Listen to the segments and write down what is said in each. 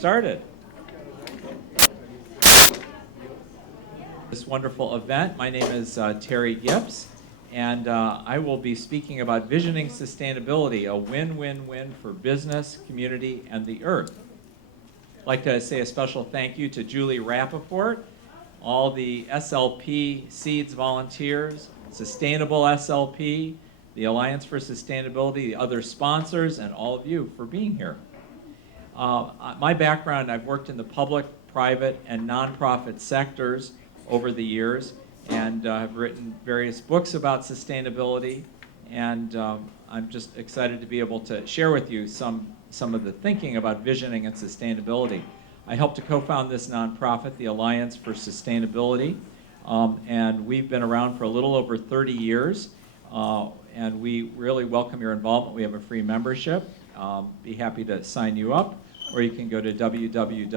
Started. This wonderful event. My name is Terry Gibbs, and I will be speaking about visioning sustainability, a win-win-win for business, community, and the earth. I'd like to say a special thank you to Julie Rappaport, all the SLP SEEDS volunteers, Sustainable SLP, the Alliance for Sustainability, the other sponsors, and all of you for being here. My background, I've worked in the public, private, and nonprofit sectors over the years, and have written various books about sustainability, and I'm just excited to be able to share with you some of the thinking about visioning and sustainability. I helped to co-found this nonprofit, the Alliance for Sustainability, and we've been around for a little over 30 years, and we really welcome your involvement. We have a free membership. Be happy to sign you up, or you can go to www.afors.org,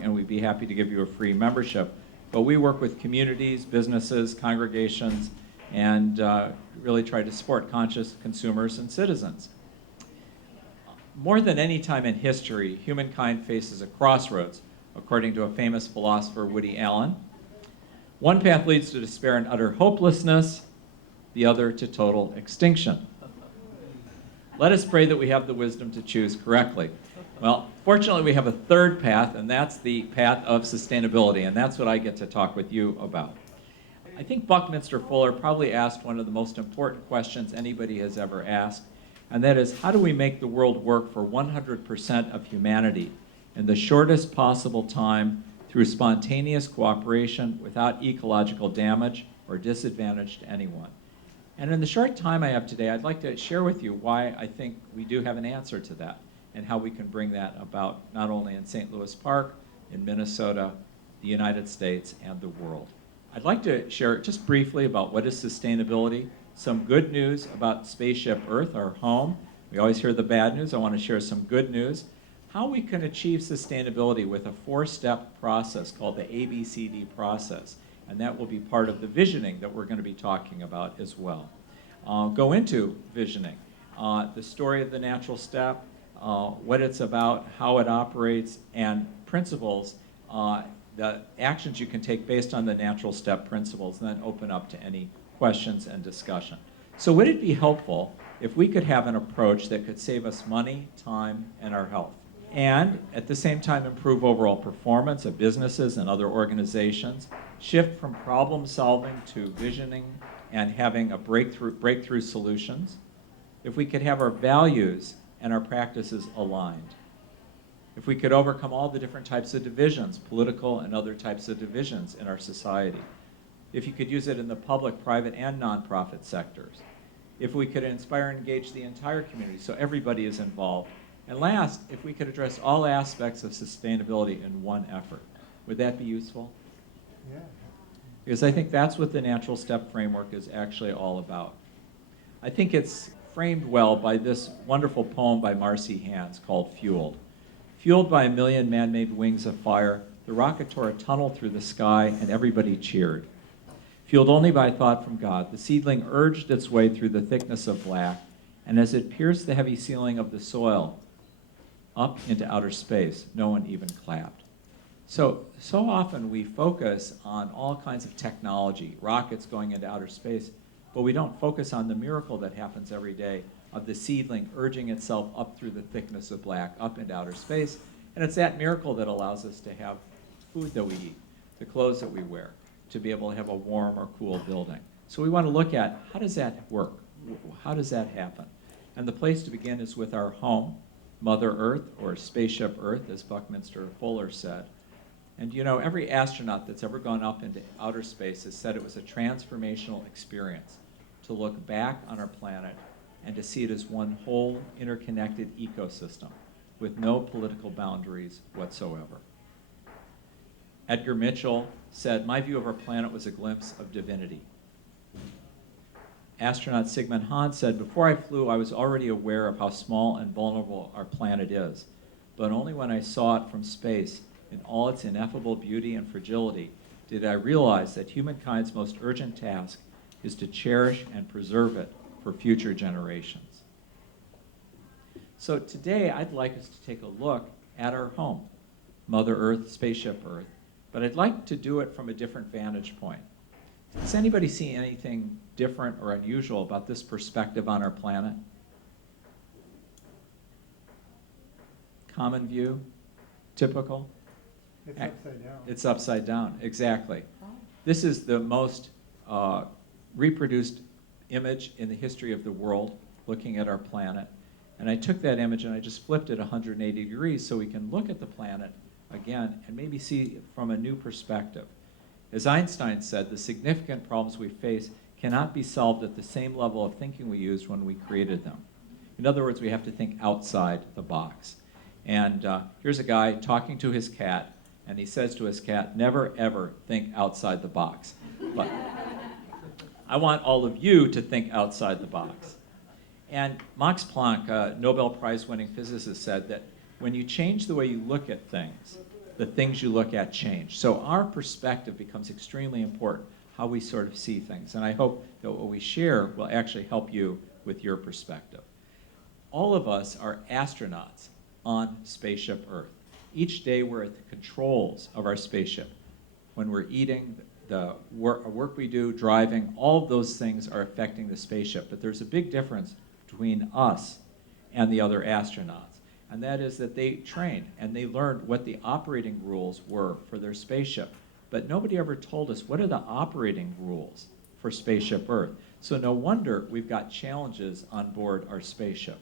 and we'd be happy to give you a free membership. But we work with communities, businesses, congregations, and really try to support conscious consumers and citizens. More than any time in history, humankind faces a crossroads, according to a famous philosopher, Woody Allen. One path leads to despair and utter hopelessness, the other to total extinction. Let us pray that we have the wisdom to choose correctly. Well, fortunately, we have a third path, and that's the path of sustainability, and that's what I get to talk with you about. I think Buckminster Fuller probably asked one of the most important questions anybody has ever asked, and that is, how do we make the world work for 100% of humanity in the shortest possible time through spontaneous cooperation without ecological damage or disadvantage to anyone? And in the short time I have today, I'd like to share with you why I think we do have an answer to that and how we can bring that about not only in St. Louis Park, in Minnesota, the United States, and the world. I'd like to share just briefly about what is sustainability, some good news about Spaceship Earth, our home. We always hear the bad news. I want to share some good news. How we can achieve sustainability with a four-step process called the ABCD process. And that will be part of the visioning that we're going to be talking about as well. Go into visioning, the story of the natural step, what it's about, how it operates, and principles, the actions you can take based on the natural step principles, and then open up to any questions and discussion. So would it be helpful if we could have an approach that could save us money, time, and our health, and at the same time improve overall performance of businesses and other organizations, shift from problem solving to visioning and having a breakthrough solutions, if we could have our values and our practices aligned, if we could overcome all the different types of divisions, political and other types of divisions in our society, if you could use it in the public, private, and nonprofit sectors, if we could inspire and engage the entire community so everybody is involved, and last, if we could address all aspects of sustainability in one effort. Would that be useful? Yeah. Because I think that's what the natural step framework is actually all about. I think it's framed well by this wonderful poem by Marcy Hands called Fueled. Fueled by a million man-made wings of fire, the rocket tore a tunnel through the sky and everybody cheered. Fueled only by thought from God, the seedling urged its way through the thickness of black, and as it pierced the heavy ceiling of the soil, up into outer space, no one even clapped. So often we focus on all kinds of technology, rockets going into outer space, but we don't focus on the miracle that happens every day of the seedling urging itself up through the thickness of black, up into outer space. And it's that miracle that allows us to have food that we eat, the clothes that we wear, to be able to have a warm or cool building. So we want to look at, how does that work? How does that happen? And the place to begin is with our home, Mother Earth, or Spaceship Earth, as Buckminster Fuller said. And you know, every astronaut that's ever gone up into outer space has said it was a transformational experience to look back on our planet and to see it as one whole interconnected ecosystem with no political boundaries whatsoever. Edgar Mitchell said, "My view of our planet was a glimpse of divinity." Astronaut Sigmund Hahn said, "Before I flew, I was already aware of how small and vulnerable our planet is, but only when I saw it from space in all its ineffable beauty and fragility did I realize that humankind's most urgent task is to cherish and preserve it for future generations." So today I'd like us to take a look at our home, Mother Earth, Spaceship Earth, but I'd like to do it from a different vantage point. Does anybody see anything different or unusual about this perspective on our planet? Common view? Typical? It's upside down. It's upside down, exactly. This is the most reproduced image in the history of the world, looking at our planet. And I took that image and I just flipped it 180 degrees so we can look at the planet again and maybe see it from a new perspective. As Einstein said, the significant problems we face cannot be solved at the same level of thinking we used when we created them. In other words, we have to think outside the box. And here's a guy talking to his cat, and he says to his cat, never ever think outside the box. But I want all of you to think outside the box. And Max Planck, a Nobel Prize-winning physicist, said that when you change the way you look at things, the things you look at change. So our perspective becomes extremely important, how we sort of see things. And I hope that what we share will actually help you with your perspective. All of us are astronauts on Spaceship Earth. Each day we're at the controls of our spaceship. When we're eating, the work we do, driving, all of those things are affecting the spaceship. But there's a big difference between us and the other astronauts. And that is that they trained and they learned what the operating rules were for their spaceship. But nobody ever told us what are the operating rules for Spaceship Earth. So no wonder we've got challenges on board our spaceship.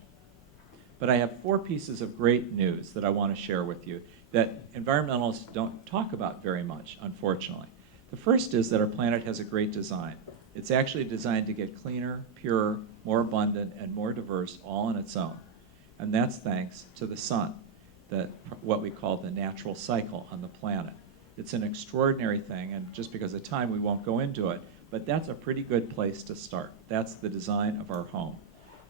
But I have 4 pieces of great news that I want to share with you that environmentalists don't talk about very much, unfortunately. The first is that our planet has a great design. It's actually designed to get cleaner, purer, more abundant, and more diverse all on its own. And that's thanks to the sun, what we call the natural cycle on the planet. It's an extraordinary thing, and just because of time we won't go into it, but that's a pretty good place to start. That's the design of our home.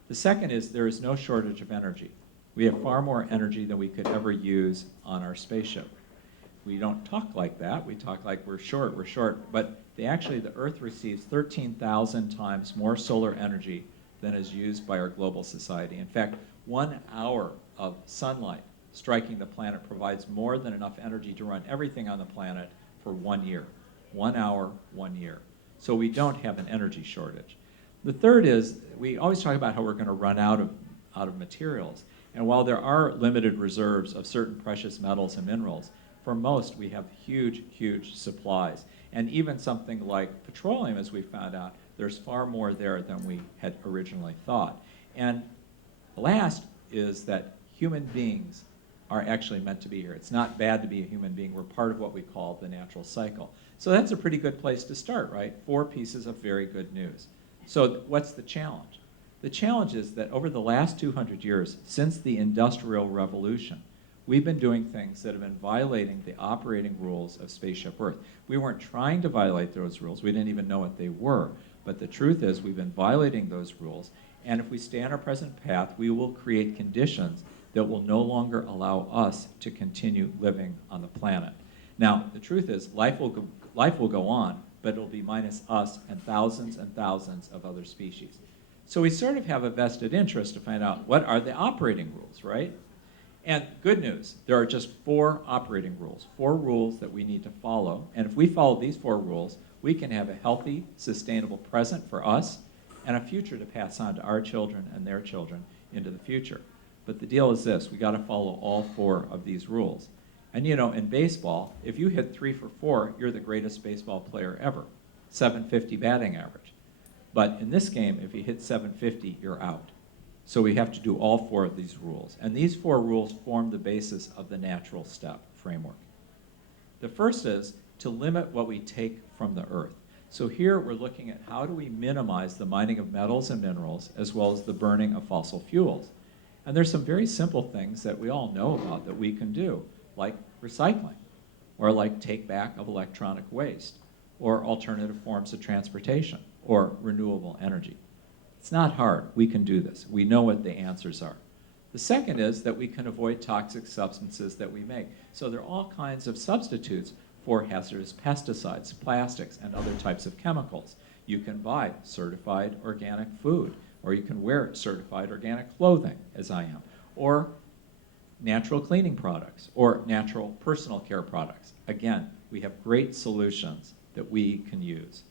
The second is there is no shortage of energy. We have far more energy than we could ever use on our spaceship. We don't talk like that. We talk like we're short, but actually the Earth receives 13,000 times more solar energy than is used by our global society. In fact, 1 hour of sunlight striking the planet provides more than enough energy to run everything on the planet for 1 year. 1 hour, 1 year. So we don't have an energy shortage. The third is, we always talk about how we're going to run out of materials. And while there are limited reserves of certain precious metals and minerals, for most we have huge, huge supplies. And even something like petroleum, as we found out, there's far more there than we had originally thought. And last is that human beings are actually meant to be here. It's not bad to be a human being. We're part of what we call the natural cycle. So that's a pretty good place to start, right? 4 pieces of very good news. So what's the challenge? The challenge is that over the last 200 years, since the Industrial Revolution, we've been doing things that have been violating the operating rules of Spaceship Earth. We weren't trying to violate those rules. We didn't even know what they were. But the truth is we've been violating those rules. And if we stay on our present path, we will create conditions that will no longer allow us to continue living on the planet. Now, the truth is life will go on, but it'll be minus us and thousands of other species. So we sort of have a vested interest to find out what are the operating rules, right? And good news, there are just 4 operating rules, 4 rules that we need to follow. And if we follow these 4 rules, we can have a healthy, sustainable present for us and a future to pass on to our children and their children into the future. But the deal is this, we got to follow all 4 of these rules. And you know, in baseball, if you hit 3 for 4, you're the greatest baseball player ever. 750 batting average. But in this game, if you hit 750, you're out. So we have to do all 4 of these rules. And these 4 rules form the basis of the natural step framework. The first is to limit what we take from the earth. So here we're looking at how do we minimize the mining of metals and minerals as well as the burning of fossil fuels. And there's some very simple things that we all know about that we can do, like recycling, or like take back of electronic waste, or alternative forms of transportation, or renewable energy. It's not hard. We can do this. We know what the answers are. The second is that we can avoid toxic substances that we make. So there are all kinds of substitutes for hazardous pesticides, plastics, and other types of chemicals. You can buy certified organic food, or you can wear certified organic clothing, as I am. or natural cleaning products, or natural personal care products. Again, we have great solutions that we can use.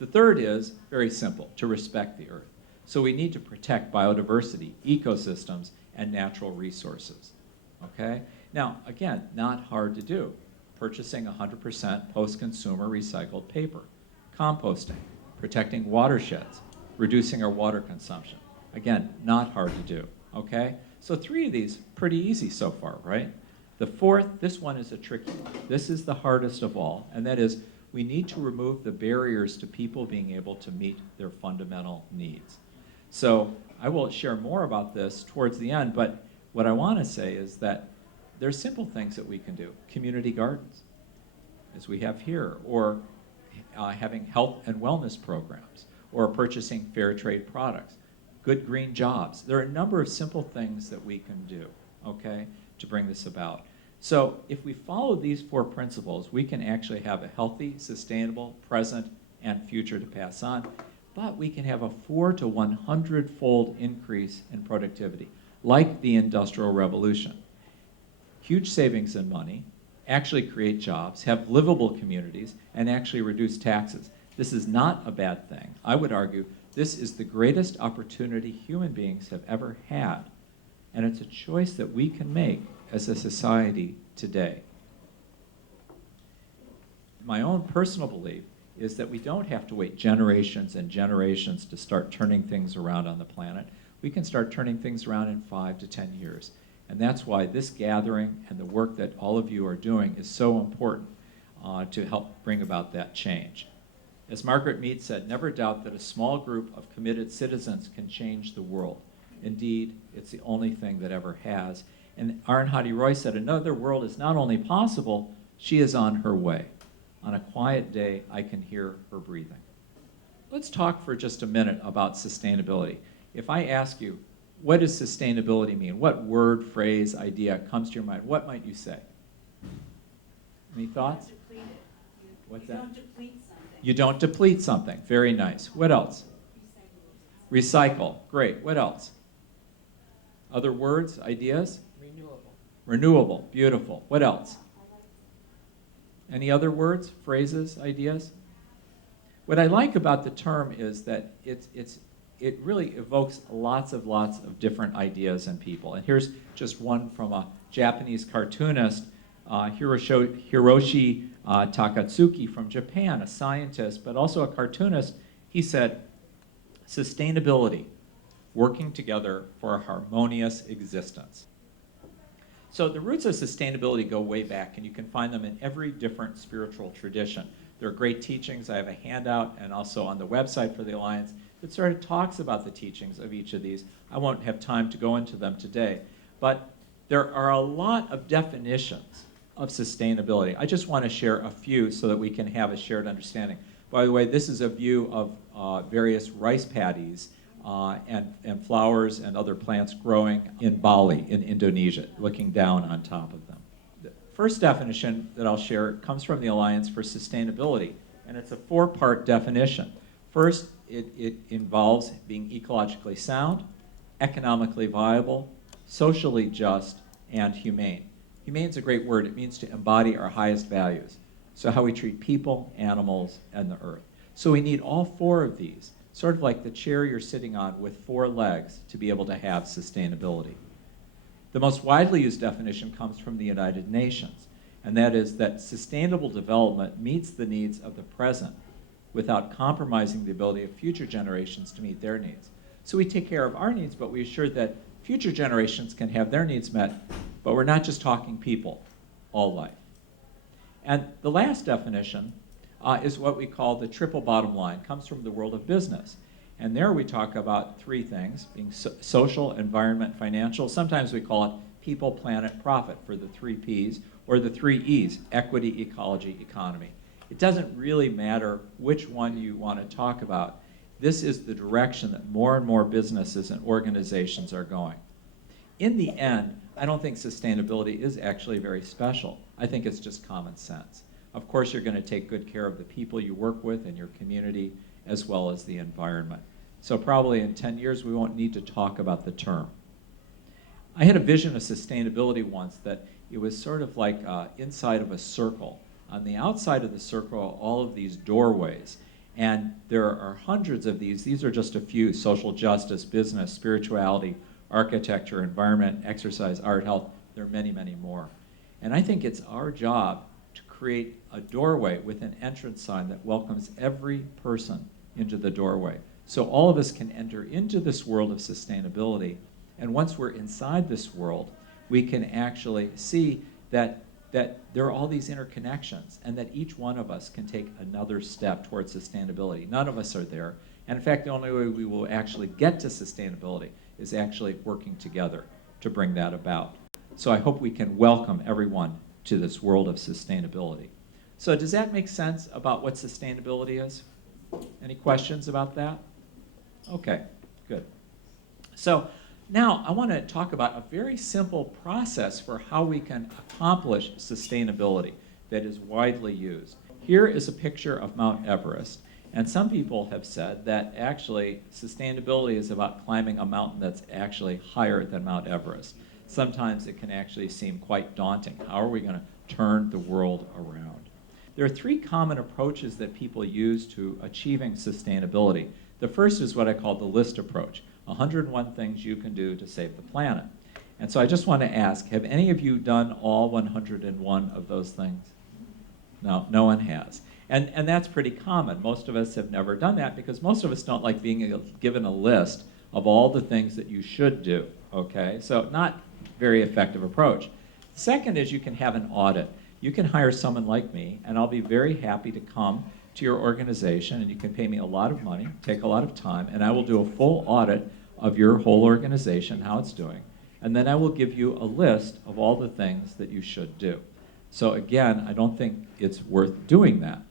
The third is very simple, to respect the earth. So we need to protect biodiversity, ecosystems, and natural resources. Okay? Now, again, not hard to do. Purchasing 100% post-consumer recycled paper, composting, protecting watersheds, reducing our water consumption. Again, not hard to do. Okay? So 3 of these, pretty easy so far, right? The fourth, this one is a tricky one. This is the hardest of all, and that is we need to remove the barriers to people being able to meet their fundamental needs. So I will share more about this towards the end, but what I want to say is that there's simple things that we can do. Community gardens, as we have here, or having health and wellness programs, or purchasing fair trade products, good green jobs. There are a number of simple things that we can do, okay, to bring this about. So if we follow these 4 principles, we can actually have a healthy, sustainable, present, and future to pass on, but we can have a 4 to 100-fold increase in productivity, like the Industrial Revolution. Huge savings in money, actually create jobs, have livable communities, and actually reduce taxes. This is not a bad thing. I would argue this is the greatest opportunity human beings have ever had, and it's a choice that we can make as a society today. My own personal belief is that we don't have to wait generations and generations to start turning things around on the planet. We can start turning things around in 5 to 10 years. And that's why this gathering and the work that all of you are doing is so important to help bring about that change. As Margaret Mead said, never doubt that a small group of committed citizens can change the world. Indeed, it's the only thing that ever has. And Arundhati Roy said, another world is not only possible, she is on her way. On a quiet day, I can hear her breathing. Let's talk for just a minute about sustainability. If I ask you, what does sustainability mean? What word, phrase, idea comes to your mind? What might you say? Any thoughts? What's that? You don't deplete something. You don't deplete something. Very nice. What else? Recycle. Great. What else? Other words, ideas? Renewable. Renewable. Beautiful. What else? Any other words, phrases, ideas? What I like about the term is that it really evokes lots of different ideas and people. And here's just one from a Japanese cartoonist, Hiroshi Takatsuki from Japan, a scientist, but also a cartoonist. He said, sustainability, working together for a harmonious existence. So the roots of sustainability go way back, and you can find them in every different spiritual tradition. There are great teachings. I have a handout and also on the website for the Alliance that sort of talks about the teachings of each of these. I won't have time to go into them today, but there are a lot of definitions of sustainability. I just want to share a few so that we can have a shared understanding. By the way, this is a view of various rice paddies and flowers and other plants growing in Bali, in Indonesia, looking down on top of them. The first definition that I'll share comes from the Alliance for Sustainability, and it's a 4-part definition. First, it involves being ecologically sound, economically viable, socially just, and humane. Humane is a great word. It means to embody our highest values. So how we treat people, animals, and the earth. So we need all 4 of these, sort of like the chair you're sitting on with 4 legs to be able to have sustainability. The most widely used definition comes from the United Nations, and that is that sustainable development meets the needs of the present without compromising the ability of future generations to meet their needs. So we take care of our needs, but we assure that future generations can have their needs met, but we're not just talking people, all life. And the last definition is what we call the triple bottom line. It comes from the world of business. And there we talk about 3 things, being social, environment, financial. Sometimes we call it people, planet, profit for the 3 Ps, or the 3 Es, equity, ecology, economy. It doesn't really matter which one you want to talk about. This is the direction that more and more businesses and organizations are going. In the end, I don't think sustainability is actually very special. I think it's just common sense. Of course, you're going to take good care of the people you work with in your community, as well as the environment. So probably in 10 years, we won't need to talk about the term. I had a vision of sustainability once that it was sort of like inside of a circle. On the outside of the circle are all of these doorways. And there are hundreds of these. These are just a few: social justice, business, spirituality, architecture, environment, exercise, art, health. There are many, many more. And I think it's our job to create a doorway with an entrance sign that welcomes every person into the doorway. So all of us can enter into this world of sustainability. And once we're inside this world, we can actually see that there are all these interconnections, and that each one of us can take another step towards sustainability. None of us are there. And in fact, the only way we will actually get to sustainability is actually working together to bring that about. So I hope we can welcome everyone to this world of sustainability. So does that make sense about what sustainability is? Any questions about that? Okay, good. So now I want to talk about a very simple process for how we can accomplish sustainability that is widely used. Here is a picture of Mount Everest, and some people have said that actually sustainability is about climbing a mountain that's actually higher than Mount Everest. Sometimes it can actually seem quite daunting. How are we going to turn the world around? There are three common approaches that people use to achieving sustainability. The first is what I call the list approach: 101 things you can do to save the planet. And so I just want to ask, have any of you done all 101 of those things? No, no one has. And that's pretty common. Most of us have never done that because most of us don't like being given a list of all the things that you should do, okay? So not very effective approach. Second is you can have an audit. You can hire someone like me, and I'll be very happy to come to your organization, and you can pay me a lot of money, take a lot of time, and I will do a full audit of your whole organization, how it's doing. And then I will give you a list of all the things that you should do. So again, I don't think it's worth doing that.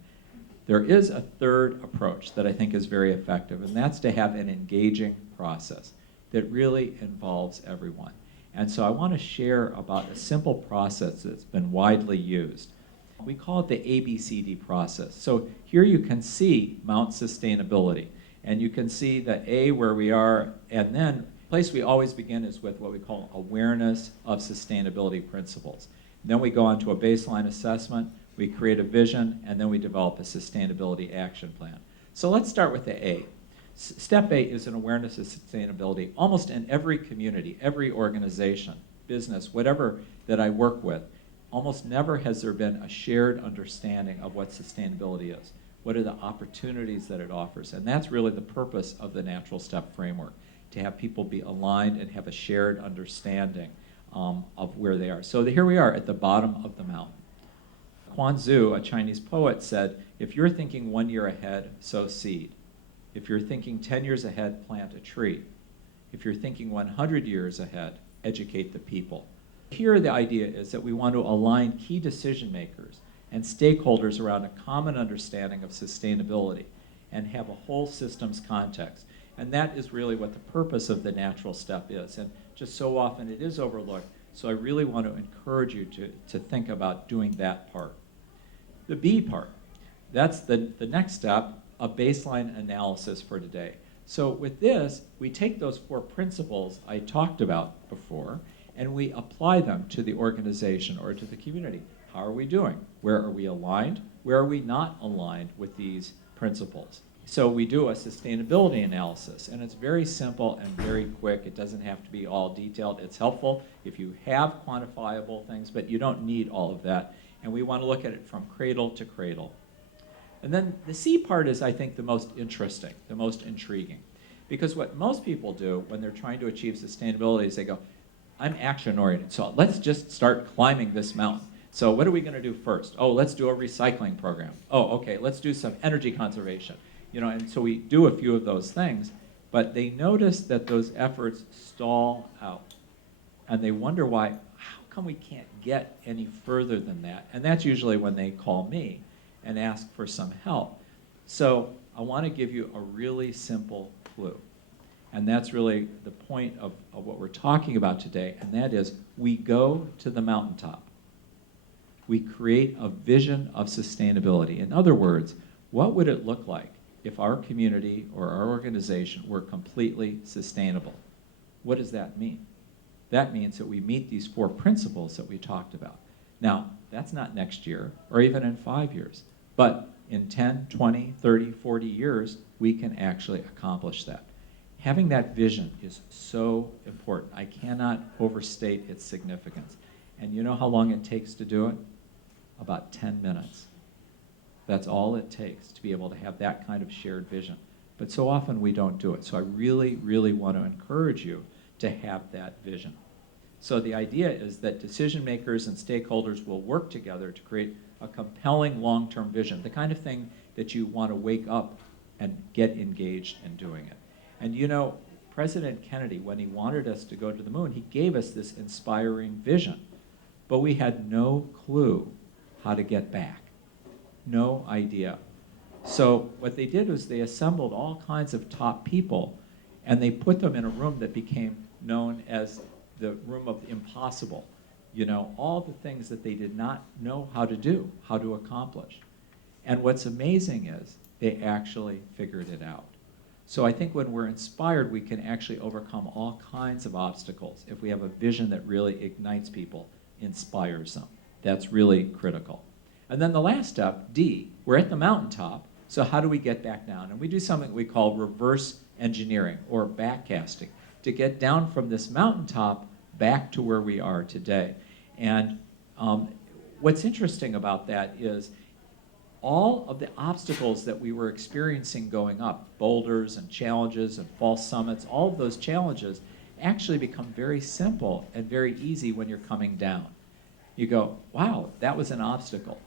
There is a third approach that I think is very effective, and that's to have an engaging process that really involves everyone. And so I want to share about a simple process that's been widely used. We call it the ABCD process. So here you can see Mount Sustainability, and you can see the A, where we are, and then the place we always begin is with what we call awareness of sustainability principles. And then we go on to a baseline assessment, we create a vision, and then we develop a sustainability action plan. So let's start with the A. Step A is an awareness of sustainability. Almost in every community, every organization, business, whatever that I work with, almost never has there been a shared understanding of what sustainability is. What are the opportunities that it offers? And that's really the purpose of the Natural Step framework, to have people be aligned and have a shared understanding of where they are. So here we are at the bottom of the mountain. Xuanzang, a Chinese poet, said, if you're thinking 1 year ahead, sow seed. If you're thinking 10 years ahead, plant a tree. If you're thinking 100 years ahead, educate the people. Here the idea is that we want to align key decision makers and stakeholders around a common understanding of sustainability and have a whole systems context. And that is really what the purpose of the Natural Step is. And just so often it is overlooked. So I really want to encourage you to think about doing that part. The B part, that's the next step, a baseline analysis for today. So with this, we take those 4 principles I talked about before, and we apply them to the organization or to the community. How are we doing? Where are we aligned? Where are we not aligned with these principles? So we do a sustainability analysis, and it's very simple and very quick. It doesn't have to be all detailed. It's helpful if you have quantifiable things, but you don't need all of that. And we want to look at it from cradle to cradle. And then the C part is, I think, the most interesting, the most intriguing. Because what most people do when they're trying to achieve sustainability is they go, I'm action-oriented, so let's just start climbing this mountain. So what are we going to do first? Oh, let's do a recycling program. Oh, okay, let's do some energy conservation. You know, and so we do a few of those things, but they notice that those efforts stall out. And they wonder why, how come we can't get any further than that? And that's usually when they call me and ask for some help. So I want to give you a really simple clue. And that's really the point of what we're talking about today, and that is we go to the mountaintop. We create a vision of sustainability. In other words, what would it look like if our community or our organization were completely sustainable? What does that mean? that means that we meet these 4 principles that we talked about. Now, that's not next year or even in 5 years, but in 10, 20, 30, 40 years, we can actually accomplish that. Having that vision is so important. I cannot overstate its significance. And you know how long it takes to do it? About 10 minutes. That's all it takes to be able to have that kind of shared vision. But so often we don't do it. So I really, really want to encourage you to have that vision. So the idea is that decision makers and stakeholders will work together to create a compelling long-term vision, the kind of thing that you want to wake up and get engaged in doing it. And you know, President Kennedy, when he wanted us to go to the moon, he gave us this inspiring vision, but we had no clue how to get back. No idea. So what they did was they assembled all kinds of top people, and they put them in a room that became known as the room of the impossible. You know, all the things that they did not know how to do, how to accomplish. And what's amazing is they actually figured it out. So I think when we're inspired, we can actually overcome all kinds of obstacles if we have a vision that really ignites people, inspires them. That's really critical. And then the last step, D, we're at the mountaintop, so how do we get back down? And we do something we call reverse engineering or backcasting to get down from this mountaintop back to where we are today. And what's interesting about that is all of the obstacles that we were experiencing going up, boulders and challenges and false summits, all of those challenges actually become very simple and very easy when you're coming down. You go, wow, that was an obstacle.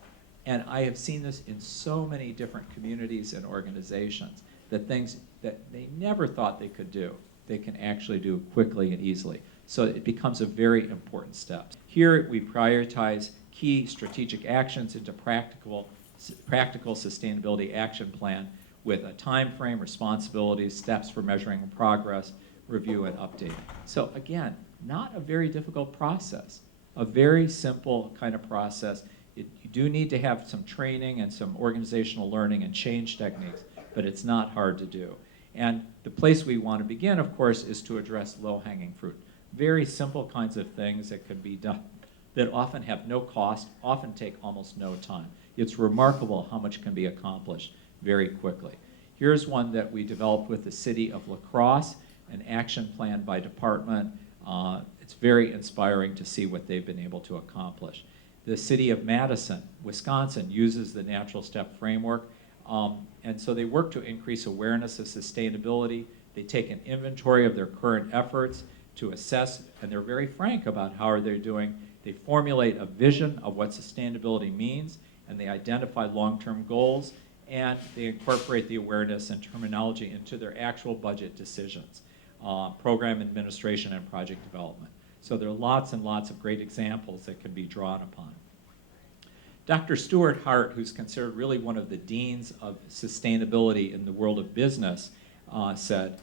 And I have seen this in so many different communities and organizations, that things that they never thought they could do, they can actually do quickly and easily. So it becomes a very important step. Here we prioritize key strategic actions into practical sustainability action plan with a time frame, responsibilities, steps for measuring progress, review and update. So again, not a very difficult process, a very simple kind of process. You do need to have some training and some organizational learning and change techniques, but it's not hard to do. And the place we want to begin, of course, is to address low-hanging fruit. Very simple kinds of things that could be done that often have no cost, often take almost no time. It's remarkable how much can be accomplished very quickly. Here's one that we developed with the city of La Crosse, an action plan by department. It's very inspiring to see what they've been able to accomplish. The city of Madison, Wisconsin, uses the Natural Step framework, and so they work to increase awareness of sustainability. They take an inventory of their current efforts to assess, and they're very frank about how they're doing. They formulate a vision of what sustainability means, and they identify long-term goals, and they incorporate the awareness and terminology into their actual budget decisions, program administration and project development. So there are lots and lots of great examples that can be drawn upon. Dr. Stuart Hart, who's considered really one of the deans of sustainability in the world of business, said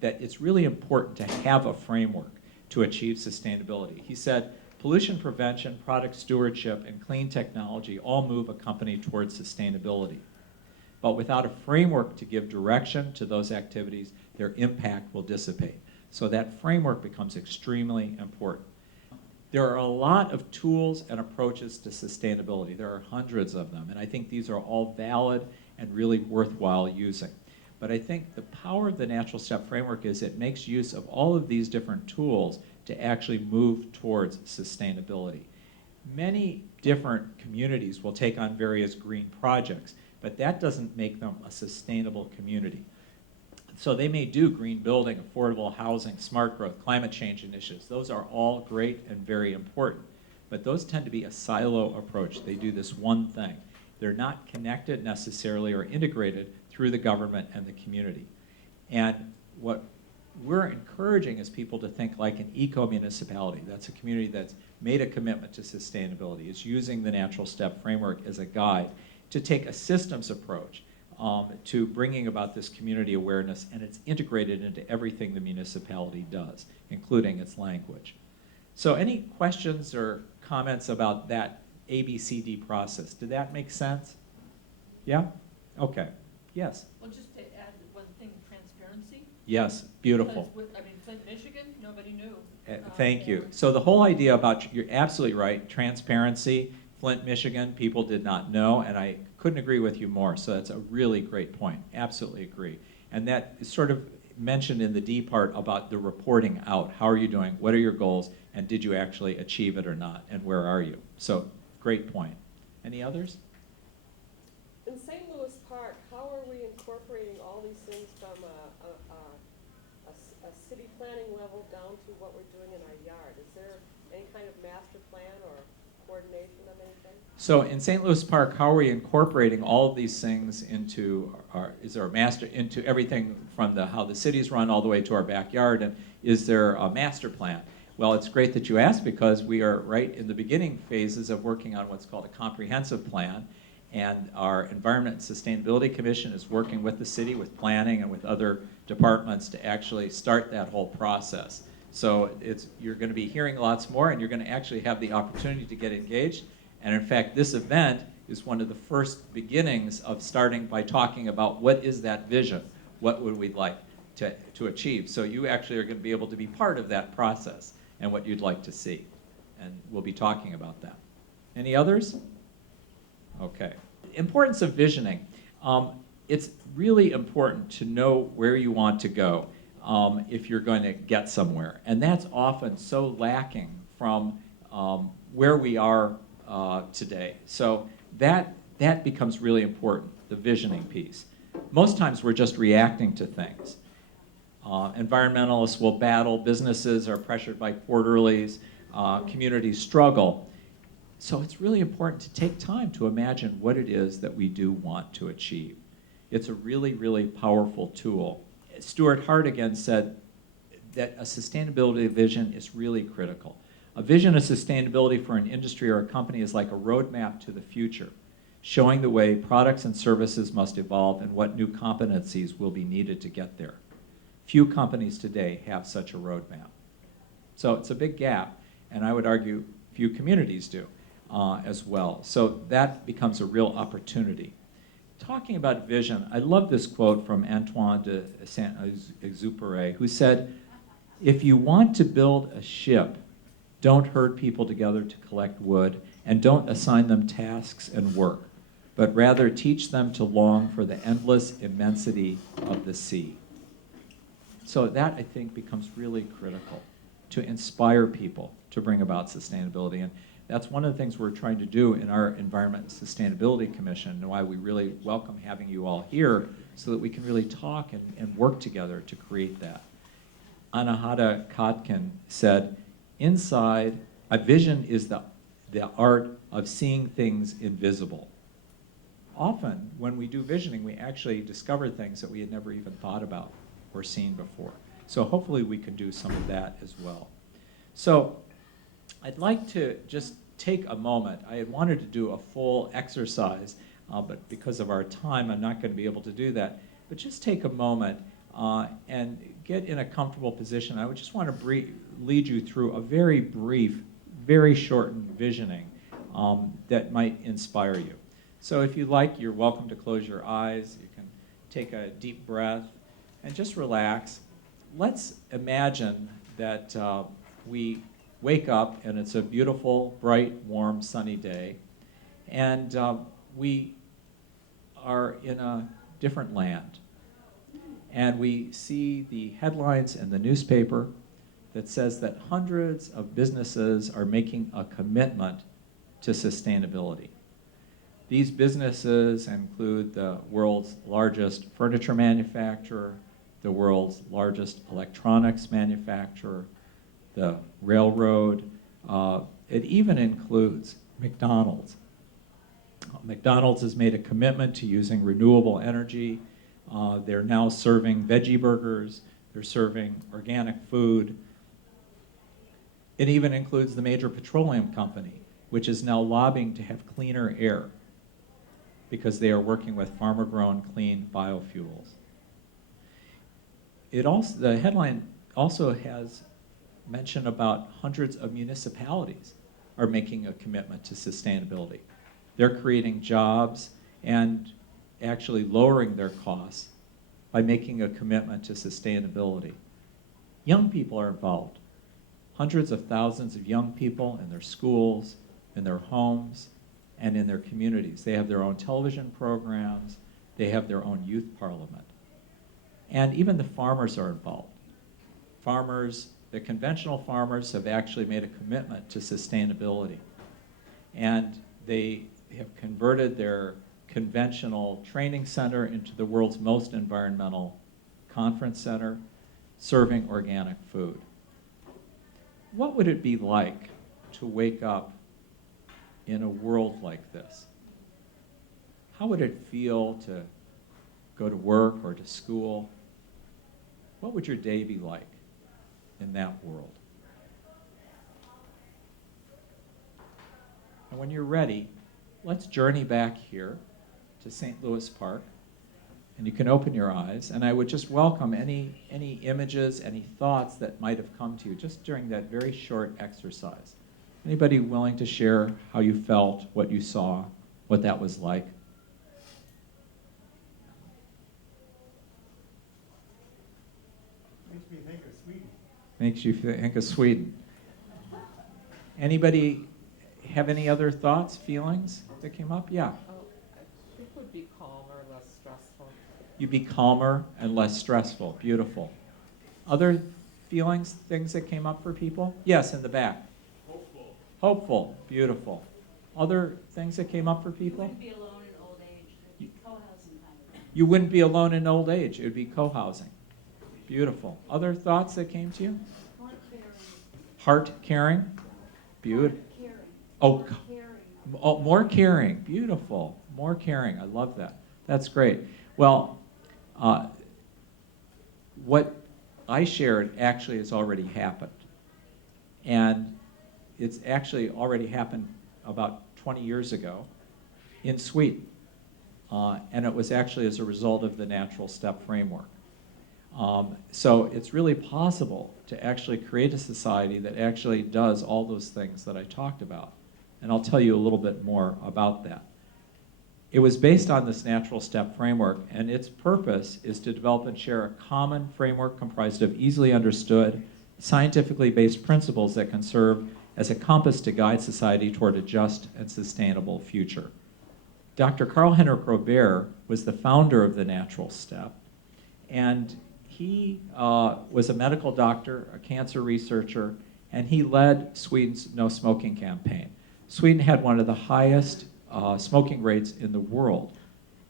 that it's really important to have a framework to achieve sustainability. He said, pollution prevention, product stewardship, and clean technology all move a company towards sustainability. But without a framework to give direction to those activities, their impact will dissipate. So that framework becomes extremely important. There are a lot of tools and approaches to sustainability. There are hundreds of them, and I think these are all valid and really worthwhile using. But I think the power of the Natural Step framework is it makes use of all of these different tools to actually move towards sustainability. Many different communities will take on various green projects, but that doesn't make them a sustainable community. So they may do green building, affordable housing, smart growth, climate change initiatives. Those are all great and very important, but those tend to be a silo approach. They do this one thing. They're not connected necessarily or integrated through the government and the community. And what we're encouraging is people to think like an eco-municipality. That's a community that's made a commitment to sustainability. It's using the Natural Step framework as a guide to take a systems approach to bringing about this community awareness, and it's integrated into everything the municipality does, including its language. So any questions or comments about that ABCD process? Did that make sense? Yeah? Okay. Yes? Well, just to add one thing, transparency. Yes, beautiful. Because I mean, Flint, Michigan, nobody knew. Thank you. So the whole idea about, you're absolutely right, transparency. Flint, Michigan, people did not know, and I couldn't agree with you more. So that's a really great point. Absolutely agree. And that is sort of mentioned in the D part about the reporting out. How are you doing? What are your goals? And did you actually achieve it or not? And where are you? So great point. Any others? In St. Louis Park, how are we incorporating all these things from a city planning level down to what we're doing in our yard? Is there any kind of master plan or coordination of anything? So in St. Louis Park, how are we incorporating all of these things into is there a master, into everything from how the city's run all the way to our backyard, and is there a master plan? Well, it's great that you asked, because we are right in the beginning phases of working on what's called a comprehensive plan, and our Environment and Sustainability Commission is working with the city, with planning, and with other departments to actually start that whole process. So you're going to be hearing lots more, and you're going to actually have the opportunity to get engaged. And in fact, this event is one of the first beginnings of starting by talking about what is that vision, what would we like to achieve. So you actually are going to be able to be part of that process and what you'd like to see. And we'll be talking about that. Any others? Okay. Importance of visioning. It's really important to know where you want to go if you're going to get somewhere. And that's often so lacking from where we are today. So that becomes really important, the visioning piece. Most times we're just reacting to things. Environmentalists will battle, businesses are pressured by quarterlies, communities struggle. So it's really important to take time to imagine what it is that we do want to achieve. It's a really, really powerful tool. Stuart Hart again said that a sustainability vision is really critical. A vision of sustainability for an industry or a company is like a roadmap to the future, showing the way products and services must evolve and what new competencies will be needed to get there. Few companies today have such a roadmap. So it's a big gap, and I would argue few communities do as well. So that becomes a real opportunity. Talking about vision, I love this quote from Antoine de Saint-Exupéry, who said, "If you want to build a ship, don't herd people together to collect wood, and don't assign them tasks and work, but rather teach them to long for the endless immensity of the sea." So that, I think, becomes really critical to inspire people to bring about sustainability. And that's one of the things we're trying to do in our Environment and Sustainability Commission, and why we really welcome having you all here so that we can really talk and work together to create that. Anahata Kotkin said, "Inside, a vision is the art of seeing things invisible." Often, when we do visioning, we actually discover things that we had never even thought about or seen before. So hopefully we can do some of that as well. So I'd like to just take a moment. I had wanted to do a full exercise, but because of our time, I'm not going to be able to do that. But just take a moment and get in a comfortable position. I would just want to lead you through a very brief, very shortened visioning that might inspire you. So if you like, you're welcome to close your eyes. You can take a deep breath and just relax. Let's imagine that we wake up and it's a beautiful, bright, warm, sunny day, and we are in a different land. And we see the headlines in the newspaper that says that hundreds of businesses are making a commitment to sustainability. These businesses include the world's largest furniture manufacturer, the world's largest electronics manufacturer, the railroad. It even includes McDonald's. McDonald's has made a commitment to using renewable energy. They're now serving veggie burgers. They're serving organic food. It even includes the major petroleum company, which is now lobbying to have cleaner air because they are working with farmer-grown clean biofuels. The headline also has mention about hundreds of municipalities are making a commitment to sustainability. They're creating jobs and actually lowering their costs by making a commitment to sustainability. Young people are involved. hundreds of thousands of young people in their schools, in their homes, and in their communities. They have their own television programs. They have their own youth parliament. And even the farmers are involved. Farmers, the conventional farmers have actually made a commitment to sustainability. And they have converted their conventional training center into the world's most environmental conference center, serving organic food. What would it be like to wake up in a world like this? How would it feel to go to work or to school? What would your day be like in that world? And when you're ready, let's journey back here to St. Louis Park, and you can open your eyes, and I would just welcome any images, any thoughts that might have come to you just during that very short exercise. Anybody willing to share how you felt, what you saw, what that was like? Makes me think of Sweden. Makes you think of Sweden. Anybody have any other thoughts, feelings that came up? Yeah. It would be calmer, less stressful. You'd be calmer and less stressful. Beautiful. Other feelings, things that came up for people? Yes, in the back. Hopeful. Hopeful. Beautiful. Other things that came up for You people? wouldn't be alone in old age. It'd be co-housing kind of thing. You wouldn't be alone in old age. It would be co-housing. Beautiful. Other thoughts that came to you? Heart caring. Heart caring. Beautiful. Caring. Oh, Heart caring. oh, more caring. Beautiful. More caring. I love that. That's great. Well, what I shared actually has already happened. And it's actually already happened about 20 years ago in Sweden. And it was actually as a result of the natural step framework. So it's really possible to actually create a society that actually does all those things that I talked about. And I'll tell you a little bit more about that. It was based on this natural step framework, and its purpose is to develop and share a common framework comprised of easily understood, scientifically based principles that can serve as a compass to guide society toward a just and sustainable future. Dr. Karl-Henrik Robert was the founder of the natural step, and he was a medical doctor, a cancer researcher, and he led Sweden's no smoking campaign. Sweden had one of the highest smoking rates in the world.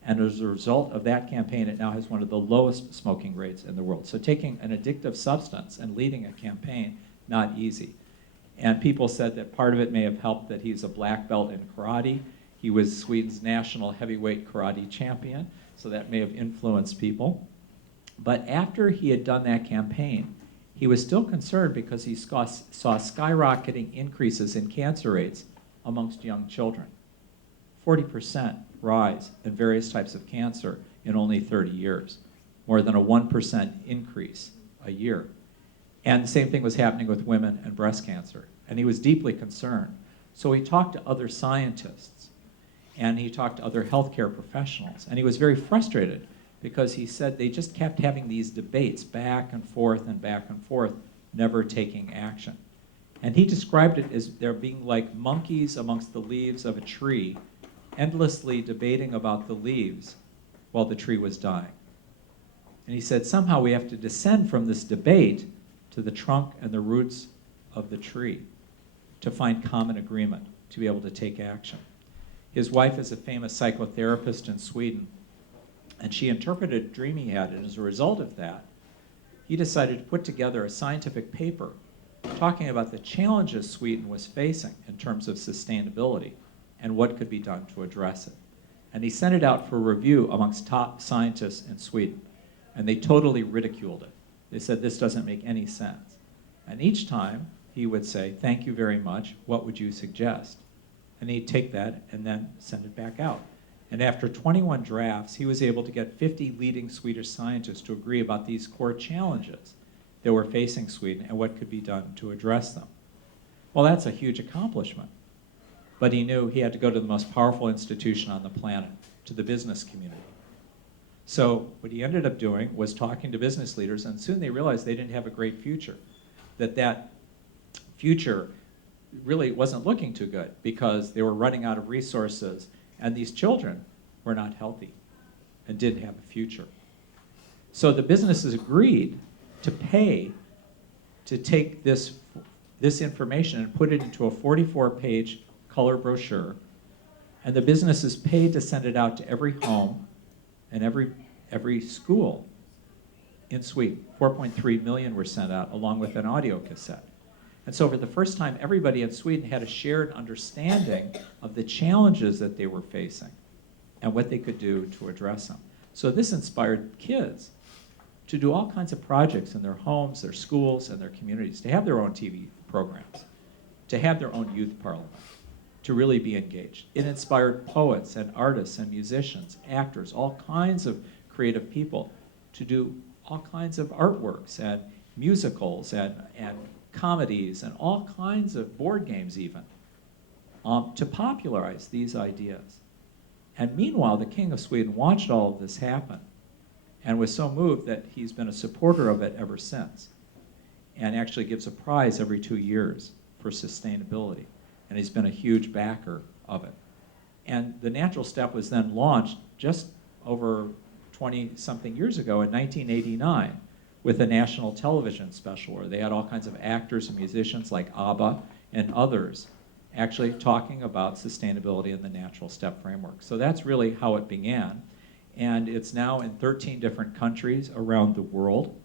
And as a result of that campaign, it now has one of the lowest smoking rates in the world. So taking an addictive substance and leading a campaign, not easy. And people said that part of it may have helped that he's a black belt in karate. He was Sweden's national heavyweight karate champion, so that may have influenced people. But after he had done that campaign, he was still concerned because he saw skyrocketing increases in cancer rates amongst young children. 40% rise in various types of cancer in only 30 years, more than a 1% increase a year. And the same thing was happening with women and breast cancer. And he was deeply concerned. So he talked to other scientists, and he talked to other healthcare professionals. And he was very frustrated because he said they just kept having these debates back and forth, never taking action. And he described it as there being like monkeys amongst the leaves of a tree, endlessly debating about the leaves while the tree was dying. And he said, somehow we have to descend from this debate to the trunk and the roots of the tree to find common agreement, to be able to take action. His wife is a famous psychotherapist in Sweden, and she interpreted a dream he had, and as a result of that, he decided to put together a scientific paper talking about the challenges Sweden was facing in terms of sustainability and what could be done to address it. And he sent it out for review amongst top scientists in Sweden, and they totally ridiculed it. They said, this doesn't make any sense. And each time he would say, thank you very much, what would you suggest? And he'd take that and then send it back out. And after 21 drafts, he was able to get 50 leading Swedish scientists to agree about these core challenges that were facing Sweden and what could be done to address them. Well, that's a huge accomplishment. But he knew he had to go to the most powerful institution on the planet, to the business community. So what he ended up doing was talking to business leaders, and soon they realized they didn't have a great future, that future really wasn't looking too good because they were running out of resources, and these children were not healthy and didn't have a future. So the businesses agreed to pay to take this information and put it into a 44-page color brochure, and the businesses paid to send it out to every home and every school in Sweden. 4.3 million were sent out along with an audio cassette. And so for the first time, everybody in Sweden had a shared understanding of the challenges that they were facing and what they could do to address them. So this inspired kids to do all kinds of projects in their homes, their schools, and their communities, to have their own TV programs, to have their own youth parliament, to really be engaged. It inspired poets and artists and musicians, actors, all kinds of creative people to do all kinds of artworks and musicals and comedies and all kinds of board games even, to popularize these ideas. And meanwhile, the King of Sweden watched all of this happen and was so moved that he's been a supporter of it ever since, and actually gives a prize every 2 years for sustainability. And he's been a huge backer of it. And the Natural Step was then launched just over 20-something years ago in 1989 with a national television special where they had all kinds of actors and musicians like ABBA and others actually talking about sustainability in the Natural Step framework. So that's really how it began. And it's now in 13 different countries around the world.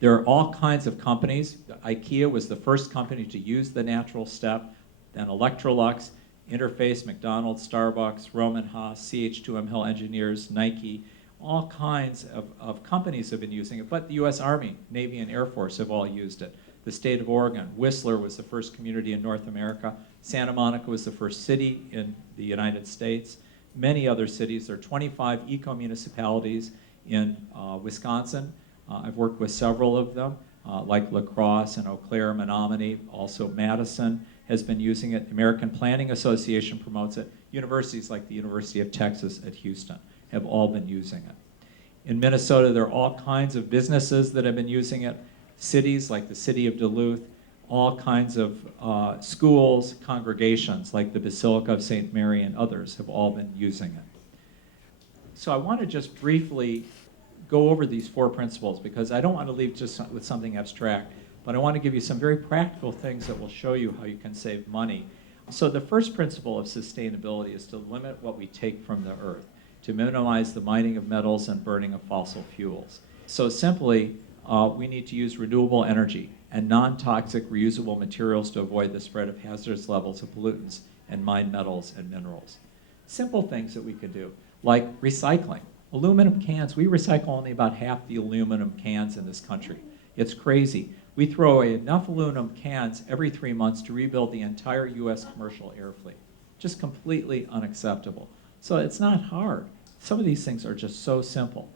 There are all kinds of companies. IKEA was the first company to use the Natural Step, then Electrolux, Interface, McDonald's, Starbucks, Roman Haas, CH2M Hill Engineers, Nike, all kinds of companies have been using it, but the US Army, Navy, and Air Force have all used it. The state of Oregon, Whistler was the first community in North America. Santa Monica was the first city in the United States. Many other cities. There are 25 eco-municipalities in Wisconsin. I've worked with several of them, like La Crosse and Eau Claire, Menominee. Also Madison has been using it. The American Planning Association promotes it. Universities like the University of Texas at Houston have all been using it. In Minnesota, there are all kinds of businesses that have been using it. Cities like the city of Duluth, all kinds of schools, congregations like the Basilica of St. Mary and others have all been using it. So I want to just briefly go over these 4 principles because I don't want to leave just with something abstract, but I want to give you some very practical things that will show you how you can save money. So the first principle of sustainability is to limit what we take from the earth, to minimize the mining of metals and burning of fossil fuels. So simply, we need to use renewable energy and non-toxic reusable materials to avoid the spread of hazardous levels of pollutants and mined metals and minerals. Simple things that we could do, like recycling. Aluminum cans, we recycle only about half the aluminum cans in this country. It's crazy. We throw away enough aluminum cans every 3 months to rebuild the entire US commercial air fleet. Just completely unacceptable. So it's not hard. Some of these things are just so simple.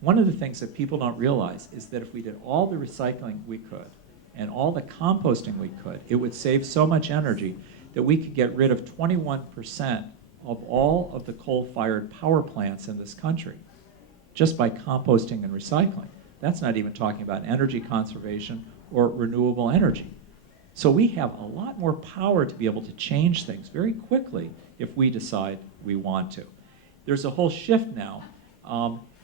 One of the things that people don't realize is that if we did all the recycling we could and all the composting we could, it would save so much energy that we could get rid of 21% of all of the coal-fired power plants in this country just by composting and recycling. That's not even talking about energy conservation or renewable energy. So we have a lot more power to be able to change things very quickly if we decide we want to. There's a whole shift now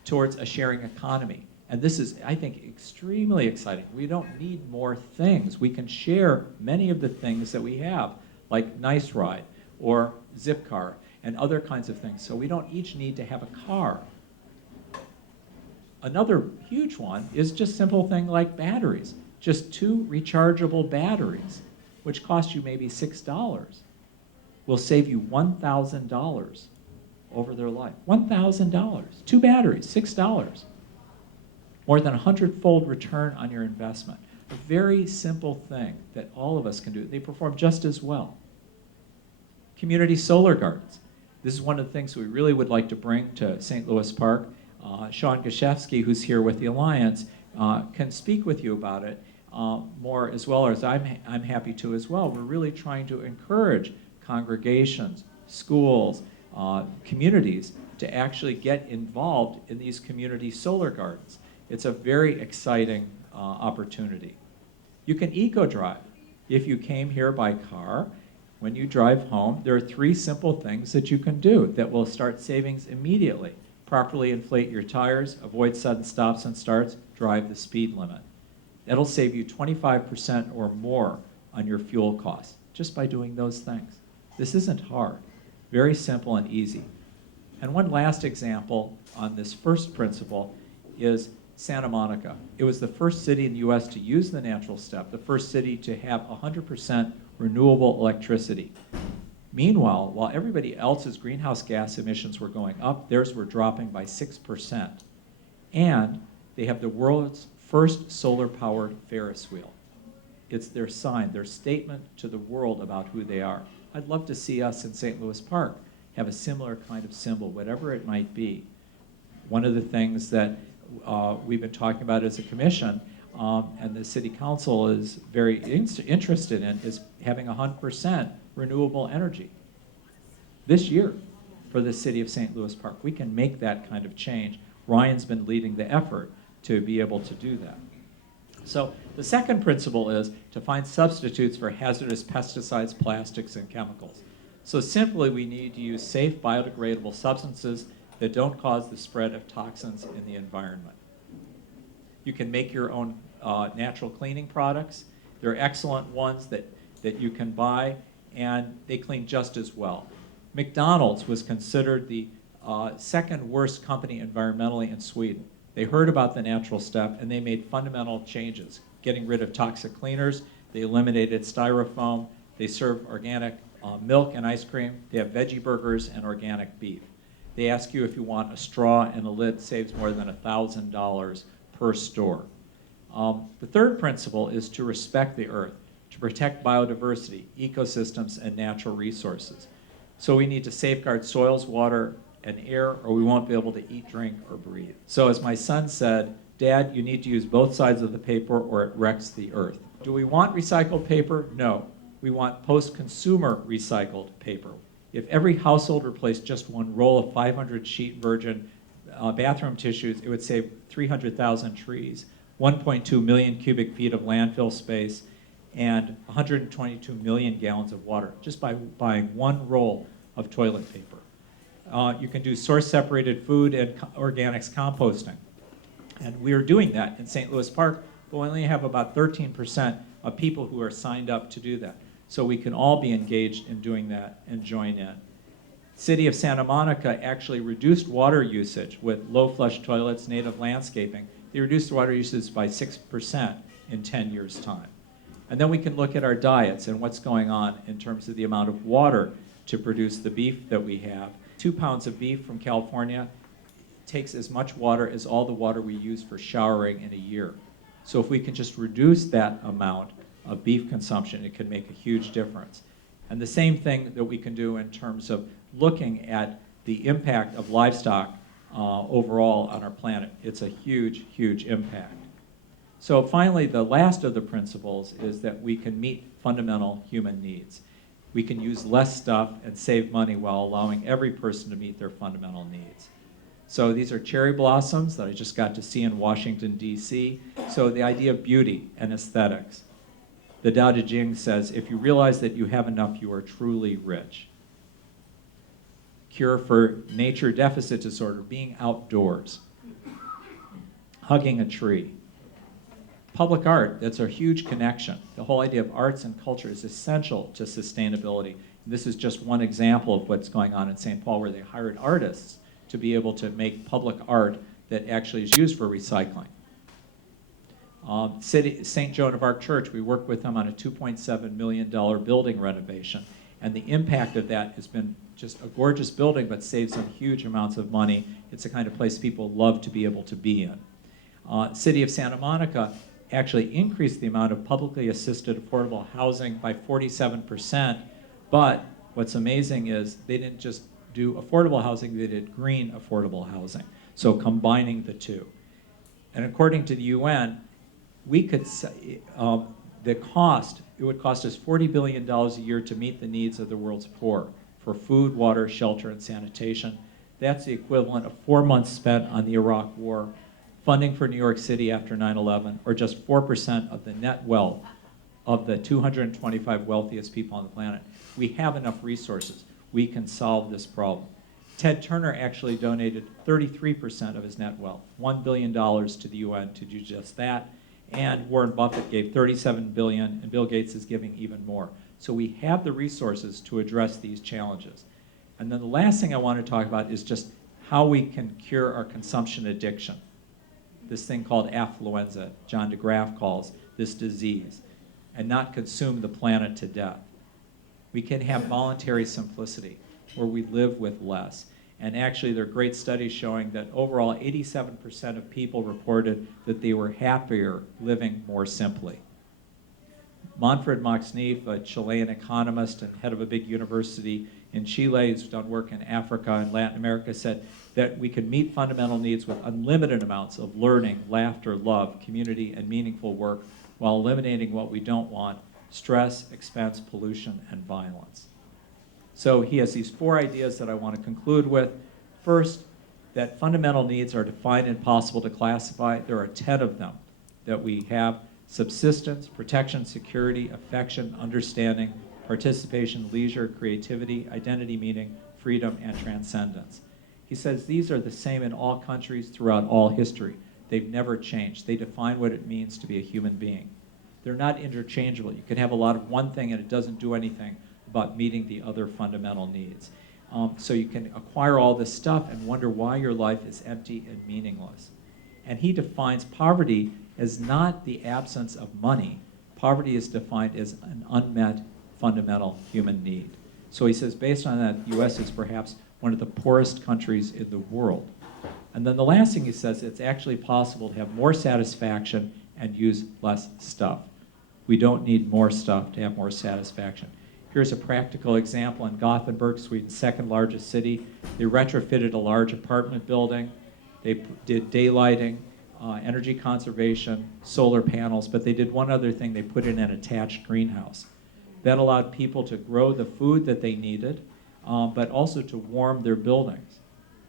towards a sharing economy. And this is, I think, extremely exciting. We don't need more things. We can share many of the things that we have, like Nice Ride or Zipcar and other kinds of things. So we don't each need to have a car. Another huge one is just a simple thing like batteries. Just 2 rechargeable batteries, which cost you maybe $6, will save you $1,000 over their life. $1,000. 2 batteries, $6. More than 100-fold return on your investment. A very simple thing that all of us can do. They perform just as well. Community solar gardens. This is one of the things we really would like to bring to St. Louis Park. Sean Gashevsky, who's here with the Alliance, can speak with you about it more, as well as I'm happy to as well. We're really trying to encourage congregations, schools, communities to actually get involved in these community solar gardens. It's a very exciting opportunity. You can eco-drive. If you came here by car, when you drive home, there are 3 simple things that you can do that will start savings immediately. Properly inflate your tires, avoid sudden stops and starts, drive the speed limit. That'll save you 25% or more on your fuel costs just by doing those things. This isn't hard, very simple and easy. And one last example on this first principle is Santa Monica. It was the first city in the US to use the natural step, the first city to have 100% renewable electricity. Meanwhile, while everybody else's greenhouse gas emissions were going up, theirs were dropping by 6%. And they have the world's first solar-powered Ferris wheel. It's their sign, their statement to the world about who they are. I'd love to see us in St. Louis Park have a similar kind of symbol, whatever it might be. One of the things that we've been talking about as a commission, and the city council is very interested in, is having 100% renewable energy this year for the city of St. Louis Park. We can make that kind of change. Ryan's been leading the effort to be able to do that. So the second principle is to find substitutes for hazardous pesticides, plastics, and chemicals. So simply, we need to use safe biodegradable substances that don't cause the spread of toxins in the environment. You can make your own natural cleaning products. There are excellent ones that you can buy, and they clean just as well. McDonald's was considered the second worst company environmentally in Sweden. They heard about the natural step, and they made fundamental changes, getting rid of toxic cleaners. They eliminated styrofoam. They serve organic milk and ice cream. They have veggie burgers and organic beef. They ask you if you want a straw, and a lid saves more than $1,000 per store. The third principle is to respect the earth, to protect biodiversity, ecosystems, and natural resources. So we need to safeguard soils, water, and air, or we won't be able to eat, drink, or breathe. So as my son said, Dad, you need to use both sides of the paper or it wrecks the earth. Do we want recycled paper? No. We want post-consumer recycled paper. If every household replaced just one roll of 500 sheet virgin bathroom tissues, it would save 300,000 trees, 1.2 million cubic feet of landfill space, and 122 million gallons of water, just by buying one roll of toilet paper. You can do source-separated food and organics composting. And we are doing that in St. Louis Park, but we only have about 13% of people who are signed up to do that. So we can all be engaged in doing that and join in. City of Santa Monica actually reduced water usage with low flush toilets, native landscaping. They reduced water usage by 6% in 10 years' time. And then we can look at our diets and what's going on in terms of the amount of water to produce the beef that we have. 2 pounds of beef from California takes as much water as all the water we use for showering in a year. So if we can just reduce that amount of beef consumption, it can make a huge difference. And the same thing that we can do in terms of looking at the impact of livestock overall on our planet. It's a huge, huge impact. So finally, the last of the principles is that we can meet fundamental human needs. We can use less stuff and save money while allowing every person to meet their fundamental needs. So these are cherry blossoms that I just got to see in Washington, D.C. So the idea of beauty and aesthetics. The Tao Te Ching says, if you realize that you have enough, you are truly rich. Cure for nature deficit disorder, being outdoors. Hugging a tree. Public art, that's a huge connection. The whole idea of arts and culture is essential to sustainability. This is just one example of what's going on in St. Paul, where they hired artists to be able to make public art that actually is used for recycling. St. Joan of Arc Church, we worked with them on a $2.7 million building renovation, and the impact of that has been just a gorgeous building, but saves them huge amounts of money. It's the kind of place people love to be able to be in. City of Santa Monica actually increased the amount of publicly assisted affordable housing by 47%, but what's amazing is they didn't just do affordable housing, they did green affordable housing, so combining the two. And according to the UN, we could the cost, it would cost us $40 billion a year to meet the needs of the world's poor for food, water, shelter, and sanitation. That's the equivalent of 4 months spent on the Iraq War, funding for New York City after 9/11, or just 4% of the net wealth of the 225 wealthiest people on the planet. We have enough resources. We can solve this problem. Ted Turner actually donated 33% of his net wealth, $1 billion to the UN to do just that. And Warren Buffett gave $37 billion, and Bill Gates is giving even more. So we have the resources to address these challenges. And then the last thing I want to talk about is just how we can cure our consumption addiction. This thing called affluenza, John DeGraff calls this disease, and not consume the planet to death. We can have voluntary simplicity, where we live with less. And actually, there are great studies showing that overall 87% of people reported that they were happier living more simply. Manfred Max-Neef, a Chilean economist and head of a big university in Chile who's done work in Africa and Latin America, said that we can meet fundamental needs with unlimited amounts of learning, laughter, love, community, and meaningful work while eliminating what we don't want: stress, expense, pollution, and violence. So he has these 4 ideas that I want to conclude with. First, that fundamental needs are defined and possible to classify. There are 10 of them that we have: subsistence, protection, security, affection, understanding, participation, leisure, creativity, identity, meaning, freedom, and transcendence. He says these are the same in all countries throughout all history. They've never changed. They define what it means to be a human being. They're not interchangeable. You can have a lot of one thing and it doesn't do anything about meeting the other fundamental needs. So you can acquire all this stuff and wonder why your life is empty and meaningless. And he defines poverty as not the absence of money. Poverty is defined as an unmet fundamental human need. So he says, based on that, the US is perhaps one of the poorest countries in the world. And then the last thing he says, it's actually possible to have more satisfaction and use less stuff. We don't need more stuff to have more satisfaction. Here's a practical example in Gothenburg, Sweden's second largest city. They retrofitted a large apartment building. They did daylighting, energy conservation, solar panels, but they did one other thing. They put in an attached greenhouse. That allowed people to grow the food that they needed, but also to warm their buildings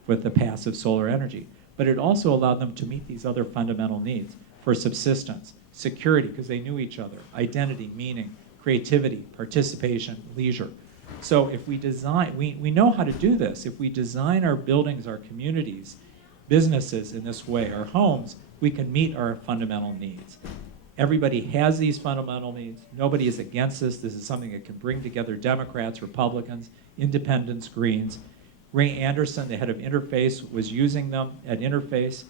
with the passive solar energy. But it also allowed them to meet these other fundamental needs for subsistence, security, because they knew each other, identity, meaning, creativity, participation, leisure. So if we design, we know how to do this. If we design our buildings, our communities, businesses in this way, our homes, we can meet our fundamental needs. Everybody has these fundamental needs. Nobody is against this. This is something that can bring together Democrats, Republicans, Independents, Greens. Ray Anderson, the head of Interface, was using them at Interface.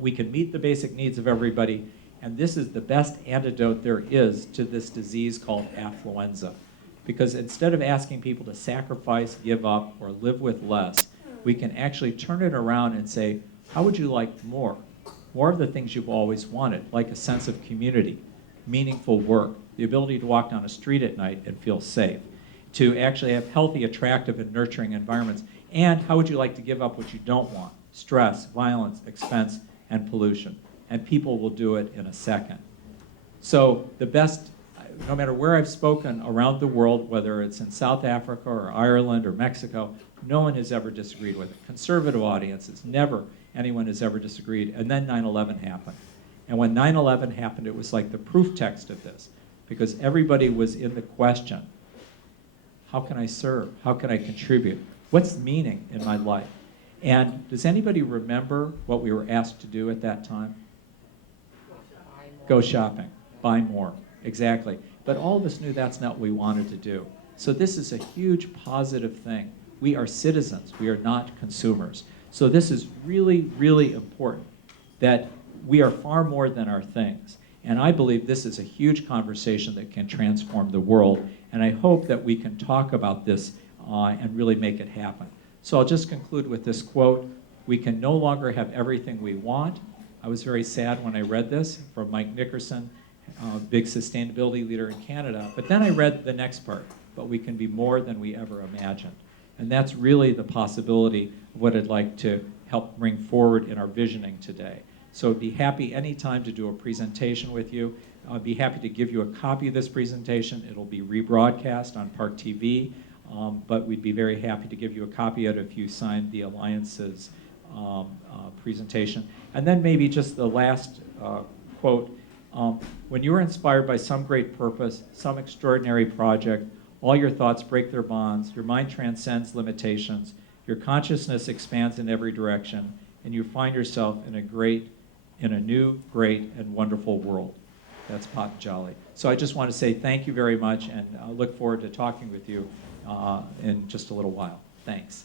We can meet the basic needs of everybody, and this is the best antidote there is to this disease called affluenza. Because instead of asking people to sacrifice, give up, or live with less, we can actually turn it around and say, how would you like more? More of the things you've always wanted, like a sense of community, meaningful work, the ability to walk down a street at night and feel safe, to actually have healthy, attractive, and nurturing environments. And how would you like to give up what you don't want? Stress, violence, expense, and pollution. And people will do it in a second. So the best, no matter where I've spoken around the world, whether it's in South Africa or Ireland or Mexico, no one has ever disagreed with it. Conservative audiences, never anyone has ever disagreed. And then 9/11 happened. And when 9/11 happened, it was like the proof text of this, because everybody was in the question, how can I serve? How can I contribute? What's meaning in my life? And does anybody remember what we were asked to do at that time? Go shopping, buy more, exactly. But all of us knew that's not what we wanted to do. So this is a huge positive thing. We are citizens, we are not consumers. So this is really, really important, that we are far more than our things. And I believe this is a huge conversation that can transform the world. And I hope that we can talk about this and really make it happen. So I'll just conclude with this quote: we can no longer have everything we want. I was very sad when I read this from Mike Nickerson, big sustainability leader in Canada. But then I read the next part: but we can be more than we ever imagined. And that's really the possibility of what I'd like to help bring forward in our visioning today. So I'd be happy anytime to do a presentation with you. I'd be happy to give you a copy of this presentation. It'll be rebroadcast on Park TV, but we'd be very happy to give you a copy of it if you signed the Alliance's presentation. And then maybe just the last quote, When you are inspired by some great purpose, some extraordinary project, all your thoughts break their bonds, your mind transcends limitations, your consciousness expands in every direction, and you find yourself in a new, great, and wonderful world. That's Patanjali. So I just want to say thank you very much, and I look forward to talking with you in just a little while. Thanks.